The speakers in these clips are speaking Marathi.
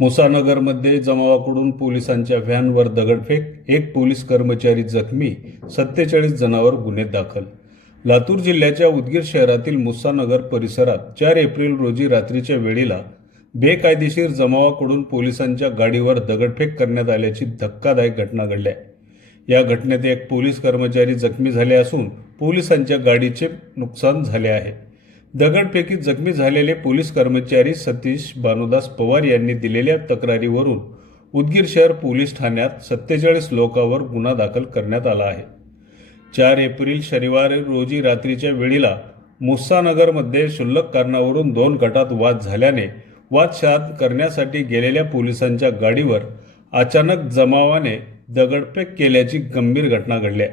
मुसानगरमध्ये जमावाकडून पोलिसांच्या व्हॅनवर दगडफेक, एक पोलीस कर्मचारी जखमी, 47 जणांवर गुन्हे दाखल. लातूर जिल्ह्याच्या उदगीर शहरातील मुसानगर परिसरात 4 एप्रिल रोजी रात्रीच्या वेळेला बेकायदेशीर जमावाकडून पोलिसांच्या गाडीवर दगडफेक करण्यात आल्याची धक्कादायक घटना घडली. या घटनेत एक पोलीस कर्मचारी जखमी झाले असून पोलिसांच्या गाडीचे नुकसान झाले आहे. दगडफेकीत जखमी झालेले पोलीस कर्मचारी सतीश भानुदास पवार यांनी दिलेल्या तक्रारीवरून उदगीर शहर पोलीस ठाण्यात 47 लोकांवर गुन्हा दाखल करण्यात आला आहे. 4 एप्रिल शनिवारी रोजी रात्रीच्या वेळेला मुसानगरमध्ये क्षुल्लक कारणावरून 2 गटात वाद झाल्याने वाद शांत करण्यासाठी गेलेल्या पोलिसांच्या गाडीवर अचानक जमावाने दगडफेक केल्याची गंभीर घटना घडली.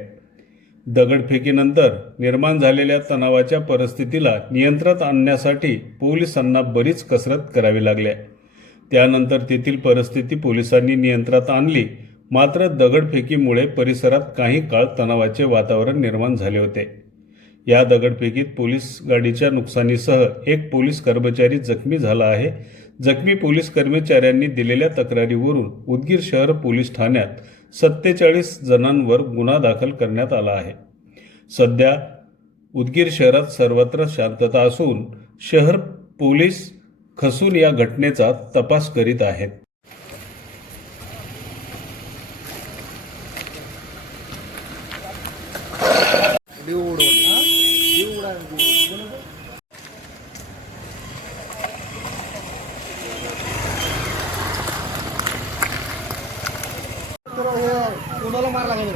दगडफेकीनंतर निर्माण झालेल्या तणावाच्या परिस्थितीला नियंत्रणात आणण्यासाठी पोलिसांना बरीच कसरत करावी लागली. त्यानंतर तेथील परिस्थिती पोलिसांनी नियंत्रणात आणली. मात्र दगडफेकीमुळे परिसरात काही काळ तणावाचे वातावरण निर्माण झाले होते. या दगडफेकीत पोलीस गाडीच्या नुकसानीसह एक पोलीस कर्मचारी जखमी झाला आहे. जखमी पोलीस कर्मचाऱ्यांनी दिलेल्या तक्रारीवरून उदगीर शहर पोलीस ठाण्यात 47 जणांवर गुन्हा दाखल करण्यात आला आहे. सध्या उदगीर शहरात सर्वत्र शांतता असून शहर पोलीस खसून या घटनेचा तपास करीत आहेत. तुम्हाला मार लागेल.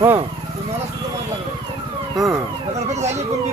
हां तुम्हाला सुद्धा मार लागेल. हां झाली कोणती